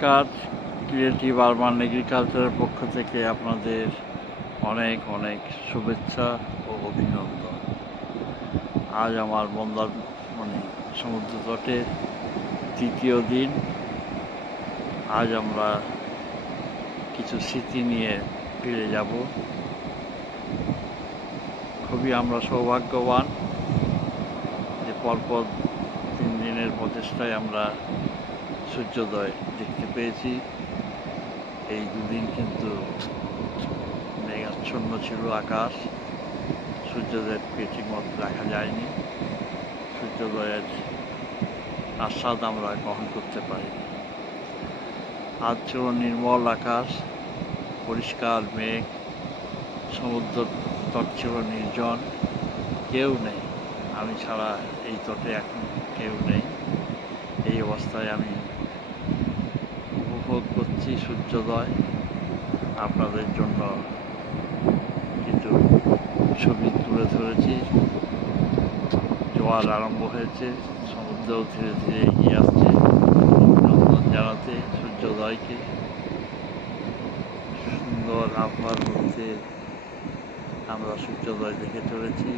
নমস্কার, creative urban এগ্রিকালচারের পক্ষ থেকে আপনাদের অনেক অনেক শুভেচ্ছা ও অভিনন্দন। আজ আমার মন্দারমণি সমুদ্র তটের তৃতীয় দিন। আজ আমরা কিছু স্মৃতি নিয়ে ফিরে যাব। খুবই আমরা সৌভাগ্যবান যে পরপর 3 দিনের প্রচেষ্টায় আমরা সূর্যোদয় দেখতে পেয়েছি। এই দুদিন কিন্তু মেঘাচ্ছন্ন ছিল আকাশ, সূর্যোদয়কে ঠিকমতো দেখা যায়নি, সূর্যোদয়ের আস্বাদ আমরা গ্রহণ করতে পারিনি। আজ ছিল নির্মল আকাশ, পরিষ্কার মেঘ, সমুদ্র তট ছিল নির্জন, কেউ নেই, আমি ছাড়া এই তটে এখন কেউ নেই। এই অবস্থায় আমি উপভোগ করছি সূর্যোদয়। আপনাদের জন্য কিছু ছবি তুলে ধরেছি। জোয়ার আরম্ভ হয়েছে, সমুদ্রও ধীরে ধীরে এগিয়ে আসছে অভিনন্দন জানাতে সূর্যোদয়কে। সুন্দর আবহাওয়ার মধ্যে আমরা সূর্যোদয় দেখে চলেছি,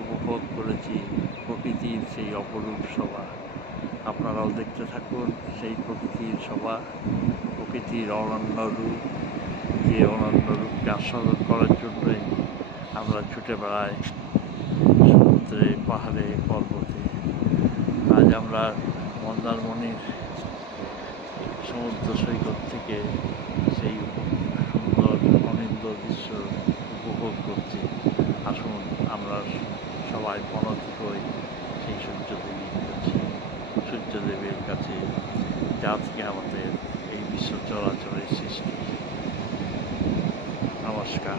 উপভোগ করেছি প্রকৃতির সেই অপরূপ শোভা। আপনারাও দেখতে থাকুন সেই প্রকৃতির শোভা, প্রকৃতির অনন্য রূপ। যে অনন্য রূপকে আস্বাদন করার জন্যই আমরা ছুটে বেড়াই সমুদ্রে, পাহাড়ে, পর্বতে। আজ আমরা মন্দারমণির সমুদ্র সৈকত থেকে সেই সুন্দর অনিন্দ্য দৃশ্য উপভোগ করছি। আসুন আমরা সবাই মনোযোগ হই সেই সূর্যদেবের কাছে, যা থেকে আমাদের এই বিশ্ব চরাচরের সৃষ্টি। নমস্কার।